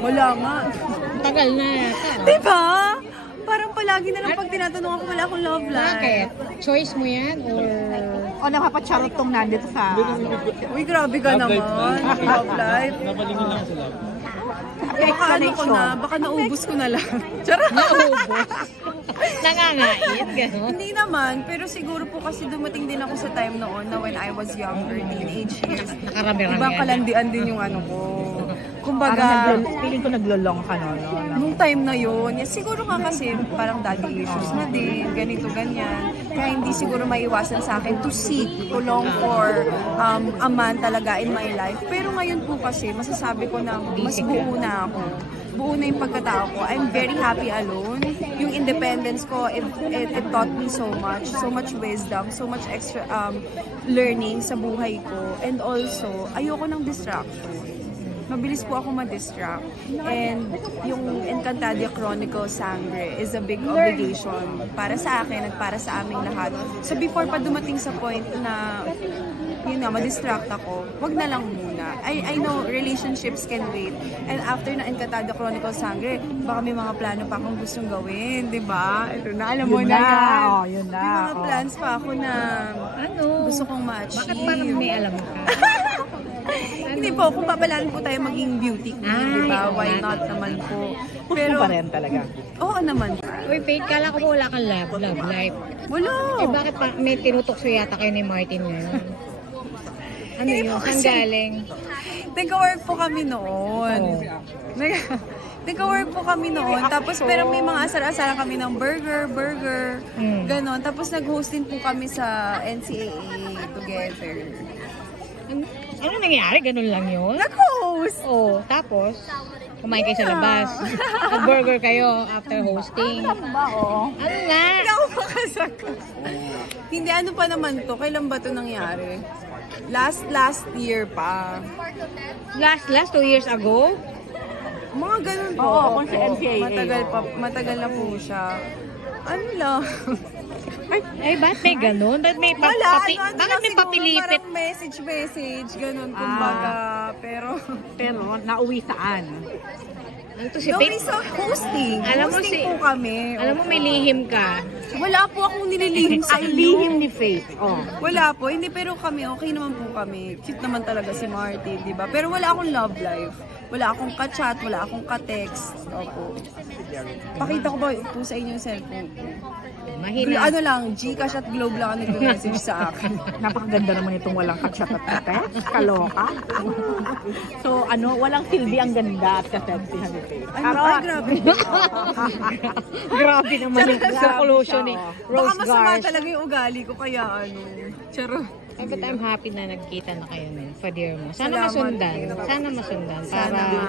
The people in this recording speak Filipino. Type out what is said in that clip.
Wala nga. Tagal na yata. Diba? Parang palagi na lang pag tinatanong ako, wala akong love life. Bakit? Choice mo yan? O napapacharot tong nandito sa... Uy, grabe ka naman. Love life. Napalingin lang sa love. Baka ano ko na, baka naubos ko na lang. Charot. Naubos? Nangangait? Gano'n? Hindi naman, pero siguro po kasi dumating din ako sa time noon na when I was younger, teenage years. Nakarami-rami. Ibang kalandian din yung ano ko. Kumbaga, feeling ko naglolong ka no? nung time na yun, siguro nga kasi parang daddy issues na din, ganito, ganyan. Kaya hindi siguro maiwasan sa akin to seek, to long for a man talaga in my life. Pero ngayon po kasi, masasabi ko na mas buo na ako. Buo na yung pagkatao ko. I'm very happy alone. Yung independence ko, it taught me so much wisdom, so much extra learning sa buhay ko. And also, ayoko ng distraction. Mabilis po ako ma-distract. And yung Encantadia Chronicle Sangre is a big obligation para sa akin at para sa aming lahat. So before pa dumating sa point na yun nga, ma-distract ako, wag na lang muna. I know relationships can wait. And after na Encantadia Chronicle Sangre, baka may mga plano pa akong gustong gawin, di ba? Ito na, alam mo na yan. Oh, yun na. May mga plans pa ako na gusto kong ma-achieve. Bakit parang may alam ka? Hindi po, kung papalaan po tayo maging beauty queen, di ba? Why not naman po? Pero pa rin talaga. Oo naman. Uy, Faith, kala ko wala kang love life. Wala. Eh, bakit pa, may tinutokso yata kayo ni Martin ngayon? Ano Hindi yun? po Saan kasi- galing? Nag-work po kami noon. Nag-work po kami noon. Tapos pero may mga asar-asaran kami ng burger, ganon. Tapos nag-host din po kami sa NCAA together. Ano nangyari? Ganun lang yun? Nag-host! Oo. Tapos, kumain kayo sa labas. Nag-burger kayo after hosting. Ano nga? Hindi ako makasagot. Hindi, ano pa naman to? Kailan ba to nangyari? Last year pa. Last 2 years ago? Mga ganun po. Oo, kung sa NCAA. Matagal na po siya. Ano lang? Ay, ba't may ganun? Ba't may Wala, bakit may siguro papilipit? parang message, ganun, kumbaga. Pero nauwi saan? Ano to si Gawin Faith? sa hosting. Alam mo Hosting si- po kami. Alam mo, may lihim ka. Wala po akong nililihim sa Ang lihim ni Faith. Oh. Wala po. Hindi, pero kami, okay naman po kami. Cute naman talaga si Martin, di ba? Pero wala akong love life. Wala akong ka-chat, wala akong ka-text. Opo. Pakita ko ba po sa inyo yung cellphone ko? Mahina. Ano lang, Gcash at Globe lang ang nag-message sa akin. Napakaganda naman itong walang kachat at kates. Kaloka. So, walang silbi ang ganda at kasexy ni Faith. Ay, grabe. Grabe naman yung conclusion ni Baka Rose masama Garza. talaga yung ugali ko, kaya Charo. Ay, but I'm happy na nagkita na kayo, men. Fadir mo. Sana Salamat. masundan. Sana masundan. Sana Para nga.